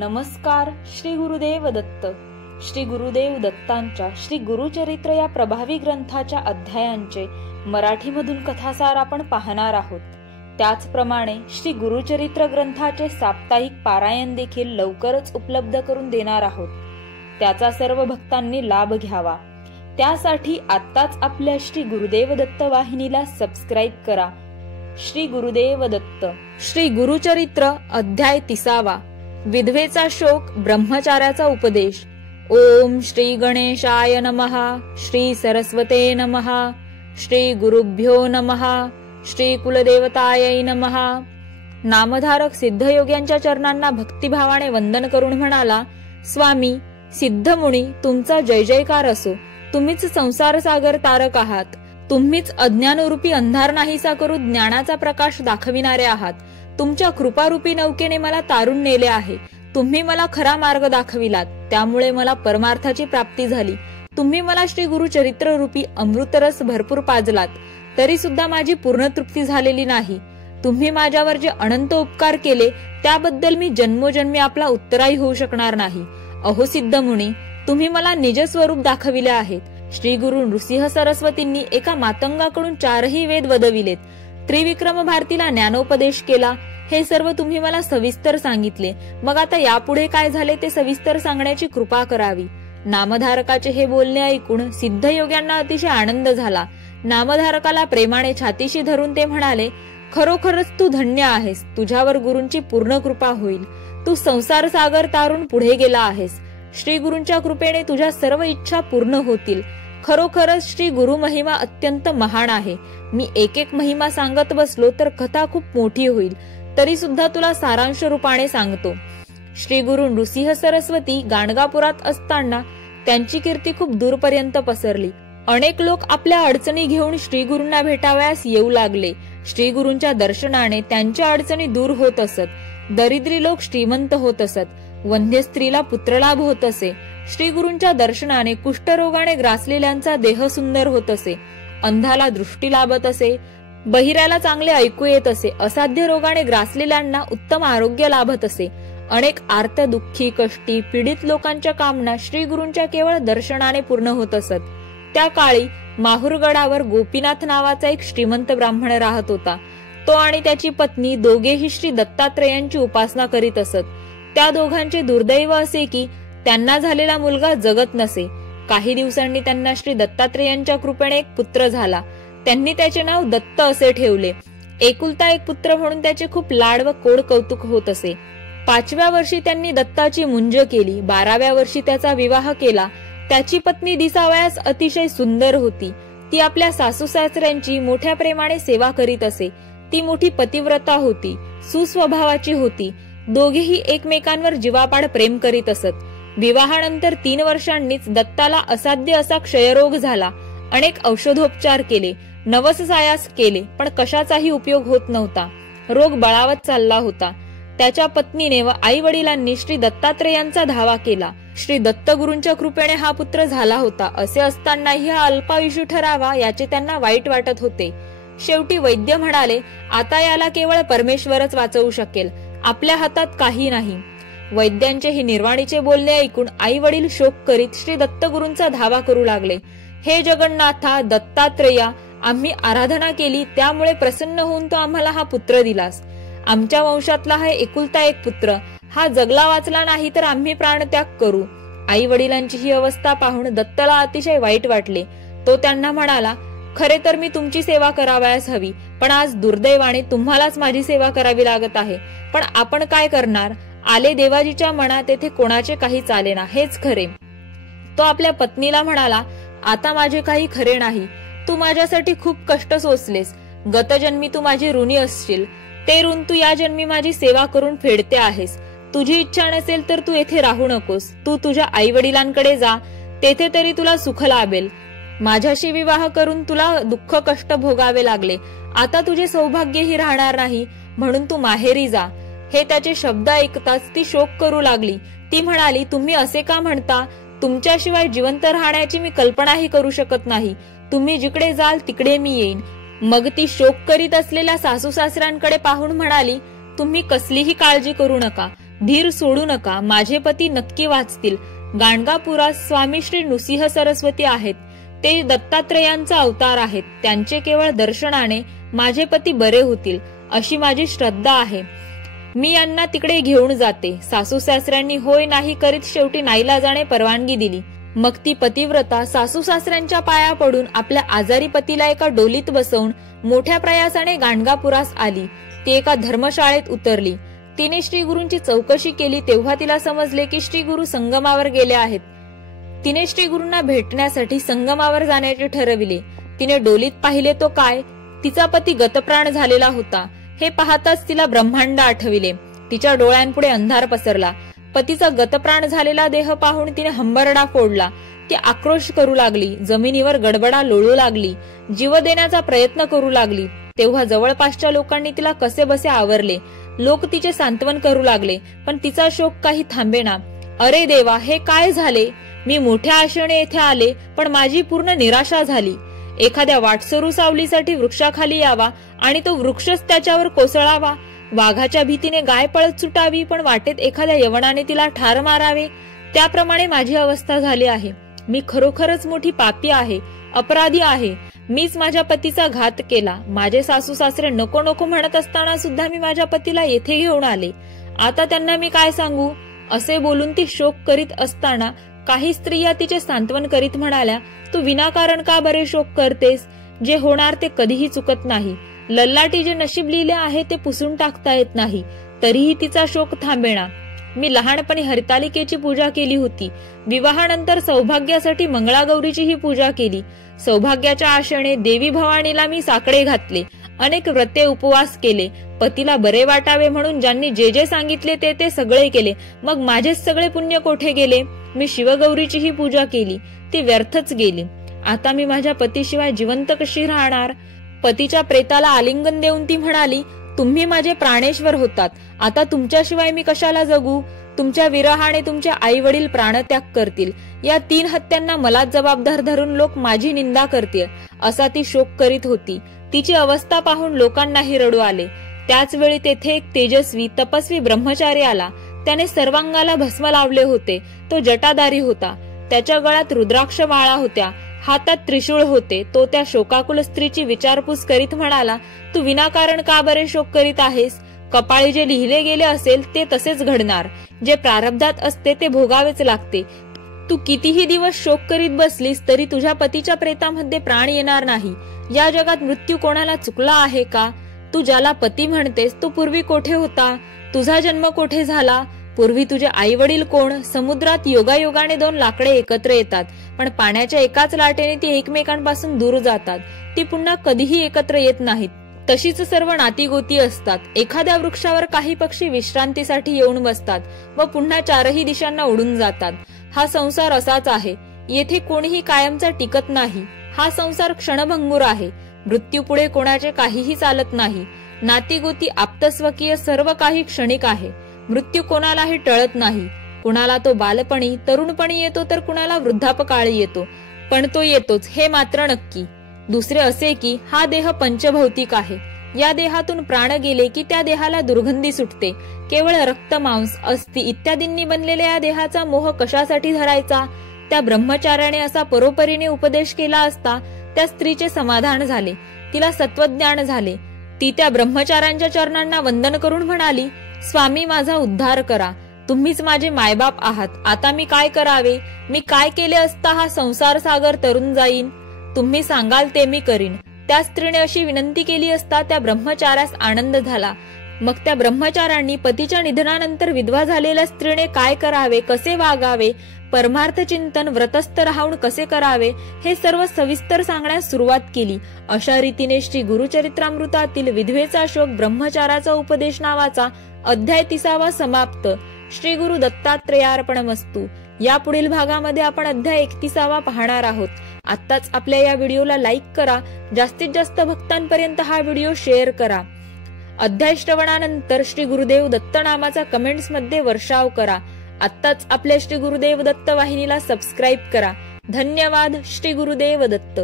नमस्कार. श्री गुरुदेव दत्त. श्री गुरुदेव दत्तांच्या श्री गुरुचरित्र या प्रभावी ग्रंथाच्या अध्यायांचे मराठीमधून कथासार आपण पाहणार आहोत. त्याचप्रमाणे श्री गुरुचरित्र ग्रंथाचे साप्ताहिक पारायण देखील लवकरच उपलब्ध करून देणार आहोत. त्याचा सर्व भक्तांनी लाभ घ्यावा. त्यासाठी आत्ताच आपल्या श्री गुरुदेव दत्त वाहिनीला सबस्क्राईब करा. श्री गुरुदेव दत्त. श्री गुरुचरित्र अध्याय 30. विधवेचा शोक, ब्रह्मचार्याचा उपदेश. ओम श्री गणेशाय नमः. श्री सरस्वते नमः. श्री गुरुभ्यो नमः. श्री कुलदेवतायै नमः. नामधारक सिद्धयोग्यांच्या चरणांना भक्तिभावाने वंदन करून म्हणाला, स्वामी सिद्धमुनी, तुमचा जय जयकार असो. तुम्हीच संसार सागर तारक आहात. तुम्हीच अज्ञानरूपी अंधार नाहीसा करून ज्ञानाचा प्रकाश दाखविणारे आहात. तुमच्या कृपारूपी नौकेने मला तारून नेले आहे. तुम्ही मला खरा मार्ग दाखविलात, त्यामुळे मला परमार्थाची प्राप्ती झाली. तुम्ही मला श्री गुरुचरित्र रूपी अमृतरस भरपूर पाजलात, तरी सुद्धा माझी पूर्ण तृप्ती झालेली नाही. तुम्ही माझ्यावर जे अनंत उपकार केले त्याबद्दल मी जन्मोजन्मी आपला उत्तराई होऊ शकणार नाही. अहो सिद्धमुनी, तुम्ही मला निज स्वरूप दाखविले आहेत. श्री गुरु नृसिंह सरस्वतींनी एका मातंगाकडून 4ही वेद वदविलेत. त्रिविक्रम भारतीला ज्ञानोपदेश केला. हे सर्व तुम्ही मला सविस्तर सांगितले. मग आता यापुढे काय झाले ते सविस्तर सांगण्याची कृपा करावी. नामधारकाचे हे बोलणे ऐकून सिद्धयोग्यांना अतिशय आनंद झाला. नामधारकाला प्रेमाने छातीशी धरून ते म्हणाले, खरोखरच तू धन्य आहेस. तुझ्यावर गुरूंची पूर्ण कृपा होईल. तू संसार सागर तारून पुढे गेला आहेस. श्री गुरूंच्या कृपेने तुझ्या सर्व इच्छा पूर्ण होतील. खरोखरच श्री गुरु महिमा अत्यंत महान आहे. मी एक एक महिमा सांगत बसलो तर कथा खूप मोठी होईल. तरी सुद्धा तुला सारांश रूपाने सांगतो. श्री गुरु नृसिंह सरस्वती गाणगापुरात असताना त्यांची कीर्ती खूप दूरपर्यंत पसरली. अनेक लोक आपल्या अडचणी घेऊन श्री गुरूंना भेटावयास येऊ लागले. श्री गुरूंच्या दर्शनाने त्यांच्या अडचणी दूर होत असत. दरिद्री लोक श्रीमंत होत असत. वंध्य स्त्रीला पुत्रलाभ होत असे. श्री गुरूंच्या दर्शनाने कुष्ठरोगाने ग्रासलेल्यांचा देह सुंदर होत असे. अंधाला दृष्टी लाभत असे. बहिऱ्याला चांगले ऐकू येत असे. असाध्य रोगाने ग्रासलेल्यांना उत्तम आरोग्य लाभत असे. अनेक आर्त, दुःखी, कष्टी, पीडित लोकांच्या कामना श्री गुरूंच्या केवळ दर्शनाने पूर्ण होत असत. त्या काळी माहुरगडावर गोपीनाथ नावाचा एक श्रीमंत ब्राह्मण राहत होता. तो आणि त्याची पत्नी दोघेही श्री दत्तात्रेयांची उपासना करीत असत. त्या दोघांचे दुर्दैव असे की त्यांना झालेला मुलगा जगत नसे. काही दिवसांनी त्यांना श्री दत्तात्रेयांच्या कृपेने एक पुत्र झाला. त्यांनी त्याचे नाव दत्त असे ठेवले. एकुलता एक पुत्र म्हणून त्याचे खूप लाड व कोड कौतुक होत असे. 5व्या वर्षी त्यांनी दत्ताची मुंज केली. 12व्या वर्षी त्याचा विवाह केला. त्याची पत्नी दिसावयास अतिशय सुंदर होती. ती आपल्या सासू सासऱ्यांची मोठ्या प्रेमाने सेवा करीत असे. ती मोठी पतिव्रता होती. सुस्वभावाची होती. दोघेही एकमेकांवर जीवापाड प्रेम करीत असत. विवाहानंतर 3 वर्षांनीच दत्ताला असाध्य असा क्षयरोग झाला. अनेक औषधोपचार केले, नवस सायास केले, पण कशाचाही उपयोग होत नव्हता. रोग बळावत चालला होता. त्याच्या पत्नीने व आई वडिलांनी श्री दत्तात्रेयांचा धावा केला. श्री दत्तगुरूंच्या कृपेने हा पुत्र झाला होता. असे असतानाही हा अल्पायुषी ठरावा याचे त्यांना वाईट वाटत होते. शेवटी वैद्य म्हणाले, आता याला केवळ परमेश्वरच वाचवू शकेल. आपल्या हातात काही नाही. वैद्यांचे हे निर्वाणीचे बोलणे ऐकून आई वडील शोक करीत श्री दत्तगुरूंचा धावा करू लागले. हे जगन्नाथा दत्तात्रेया, आम्ही आराधना केली, त्यामुळे प्रसन्न होऊन तो आम्हाला हा पुत्र दिलास. आमच्या वंशातला हा एकुलता एक पुत्र. हा जगला वाचला नाही तर आम्ही प्राणत्याग करू. आई वडिलांची ही अवस्था पाहून दत्तला अतिशय वाईट वाटले. तो त्यांना म्हणाला, खरे तर मी तुमची सेवा करावयास हवी, पण आज दुर्दैवाने तुम्हालाच माझी सेवा करावी लागत आहे. पण आपण काय करणार? आले देवाजीच्या मनात, तेथे कोणाचे काही चालेना, हेच खरे. तो आपल्या पत्नीला म्हणाला, आता माझे काही खरे नाही. तू माझ्यासाठी खूप कष्ट सोसलेस. गतजन्मी तू माझी ऋणी असशील. ते ऋण तू या जन्मी माझी सेवा करून फेडते आहेस. तुझी इच्छा नसेल तर तू येथे राहू नकोस. तू तुझ्या आई वडिलांकडे जा, तेथे तरी तुला सुख लाभेल. माझ्याशी विवाह करून तुला दुःख कष्ट भोगावे लागले. आता तुझे सौभाग्यही राहणार नाही, म्हणून तू माहेरी जा. हे त्याचे शब्द ऐकताच ती शोक करू लागली. ती म्हणाली, तुम्ही असे का म्हणता? तुमच्याशिवाय जिवंत राहण्याची मी कल्पनाही करू शकत नाही. तुम्ही जिकडे जाल तिकडे मी येईन. मग ती शोक करीत असलेल्या सासू सासऱ्यांकडे पाहून म्हणाली, तुम्ही कसलीही काळजी करू नका. धीर सोडू नका, माझे पती नक्की वाचतील. गाणगापुरात स्वामी श्री नृसिंह सरस्वती आहेत. ते दत्तात्रयांचा अवतार आहेत. त्यांचे केवळ दर्शनाने माझे पती बरे होतील अशी माझी श्रद्धा आहे. मी यांना तिकडे घेऊन जाते. सासू सासऱ्यांनी होय नाही करीत शेवटी नाईलाजाने परवानगी दिली. मग ती पतिव्रता सासू सासऱ्यांच्या पाया पडून आपल्या आजारी पतीला एका डोलीत बसवून मोठ्या प्रयासाने गाणगापुरास आली. ती एका धर्मशाळेत उतरली. तिने श्री गुरूंची चौकशी केली तेव्हा तिला समजले की श्री गुरु संगमावर गेले आहेत. तिने श्री गुरूंना भेटण्यासाठी संगमावर जाण्याचे ठरविले. तिने डोलीत पाहिले तो काय, तिचा पती गतप्राण झालेला होता. हे पाहताच तिला ब्रह्मांड आठविले. तिच्या डोळ्यांपुढे अंधार पसरला. पतीचा गतप्राण झालेला देह पाहून तिने हंबरडा फोडला. ती आक्रोश करू लागली. जमिनीवर गडबडा लोळू लागली. जीव देण्याचा प्रयत्न करू लागली. तेव्हा जवळपासच्या लोकांनी तिला कसे बसे आवरले. लोक तिचे सांत्वन करू लागले, पण तिचा शोक काही थांबेना. अरे देवा, हे काय झाले? मी मोठ्या आशेने येथे आले, पण माझी पूर्ण निराशा झाली. एखाद्या वाटसरू सावलीसाठी वृक्षाखाली यावा आणि तो वृक्षच त्याच्यावर कोसळावा. वाघाच्या भीतीने गाय पळत सुटावी, पण वाटेत एखाद्या यवनाने तिला ठार मारावे. त्याप्रमाणे माझी अवस्था झाली आहे. मी खरोखरच मोठी पापी आहे, अपराधी आहे. मीच माझ्या पतीचा घात केला. माझे सासू सासरे नको नको म्हणत असताना सुद्धा मी माझ्या पतीला येथे घेऊन आले. आता त्यांना मी काय सांगू? असे बोलून ती शोक करीत असताना काही स्त्रिया तिचे सांत्वन करीत म्हणाल्या, तू विनाकारण का बरे शोक करतेस? जे होणार ते कधीही चुकत नाही. लल्लाटी जे नशीब लिहिले आहे ते पुसून टाकता येत नाही. तरीही तिचा शोक थांबेना. मी लहानपणी हरितालिकेची पूजा केली होती. विवाहानंतर सौभाग्यासाठी मंगळागौरीचीही पूजा केली. सौभाग्याच्या आशेने देवी भवानीला मी साकडे घातले. अनेक व्रते उपवास केले. पतीला बरे वाटावे म्हणून ज्यांनी जे जे सांगितले ते ते सगळे केले. मग माझेच सगळे पुण्य कोठे गेले? मी शिवगौरीचीही पूजा केली, ती व्यर्थच गेली. आता मी माझ्या पतीशिवाय जिवंत कशी राहणार? पतीच्या प्रेताला आलिंगन देऊन ती म्हणाली, तुम्ही माझे प्राणेश्वर होतात. आता तुमच्याशिवाय मी कशाला जगू? तुमच्या विरहाने तुमचे आई वडील प्राणत्याग करतील. या 3 हत्यांना मलाच जबाबदार धरून लोक माझी निंदा करतील. असा ती शोक करीत होती. तिची अवस्था पाहून लोकांनाही रडू आले. त्याच वेळी तेथे एक तेजस्वी तपस्वी ब्रह्मचारी आला. त्याने सर्वांगाला भस्म लावले होते. तो जटाधारी होता. त्याच्या गळ्यात रुद्राक्ष माळा होत्या. हातात त्रिशूळ होते. तो त्या शोकाकुल स्त्रीची विचारपूस करीत म्हणाला, तू विनाकारण का बरे शोक करीत आहेस? कपाळी जे लिहिले गेले असेल ते तसेच घडणार. जे प्रारब्धात असते ते भोगावेच लागते. तू कितीही दिवस शोक करीत बसलीस तरी तुझ्या पतीच्या प्रेतामध्ये प्राण येणार नाही. या जगात मृत्यू कोणाला चुकला आहे का? तू ज्याला पती म्हणतेस तो पूर्वी कोठे होता? तुझा जन्म कोठे झाला? पूर्वी तुझे आई वडील कोण? समुद्रात योगायोगाने 2 लाकडे एकत्र येतात, पण पाण्याच्या एकाच लाटेने ती एकमेकांपासून दूर जातात. ती पुन्हा कधीही एकत्र येत नाहीत. तशीच सर्व नातीगोती असतात. एखाद्या वृक्षावर काही पक्षी विश्रांतीसाठी येऊन बसतात व पुन्हा 4ही दिशांना उडून जातात. हा संसार असाच आहे. येथे कोणीही कायमचा टिकत नाही. हा संसार क्षणभंगूर आहे. मृत्यूपुढे कोणाचे काहीही चालत नाही. नातीगोती आप्तस्वकीय सर्व काही क्षणिक आहे. मृत्यू कोणालाही टळत नाही. कुणाला तो बालपणी तरुणपणी येतो तर कुणाला वृद्धापकाळी येतो, पण तो येतोच हे मात्र नक्की. दुसरे असे की हा देह पंचभौतिक आहे. या देहातून प्राण गेले की त्या देहाला दुर्गंधी सुटते. केवळ रक्त मांस अस्थि इत्यादींनी बनलेल्या या देहाचा मोह कशासाठी धरायचा? त्या ब्रह्मचार्याने असा परोपरीने उपदेश केला असता त्या स्त्रीचे समाधान झाले. तिला सत्वज्ञान झाले. ती त्या ब्रह्मचार्यांच्या चरणांना वंदन करून म्हणाली, स्वामी माझा उद्धार करा. तुम्हीच माझे मायबाप आहात. आता मी काय करावे? मी काय केले असता हा संसार सागर तरून जाईन? तुम्ही सांगाल ते मी करीन. त्या स्त्रीने अशी विनंती केली असता त्या ब्रह्मचार्यास आनंद झाला. मग त्या ब्रह्मचार्यांनी पतीच्या निधनानंतर विधवा झालेल्या स्त्रीने काय करावे, कसे वागावे, परमार्थ चिंतन व्रतस्थ राहून कसे करावे हे सर्व सविस्तर सांगण्यास सुरुवात केली. अशा रीतीने श्री गुरुचरित्रामृतातील विधवेचा शोक ब्रह्मचाराचा उपदेश नावाचा अध्याय 30वा समाप्त. श्री गुरु दत्तात्रेयार्पणमस्तु. या पुढील भागामध्ये आपण अध्याय 31वा पाहणार आहोत. आत्ताच आपल्या या व्हिडिओला लाईक करा. जास्तीत जास्त भक्तांपर्यंत हा व्हिडिओ शेअर करा. अध्याय श्रवणानंतर श्री गुरुदेव दत्त नामाचा कमेंट्स मध्ये वर्षाव करा. आत्ताच आपल्या श्री गुरुदेव दत्त वाहिनीला सबस्क्राईब करा. धन्यवाद. श्री गुरुदेव दत्त.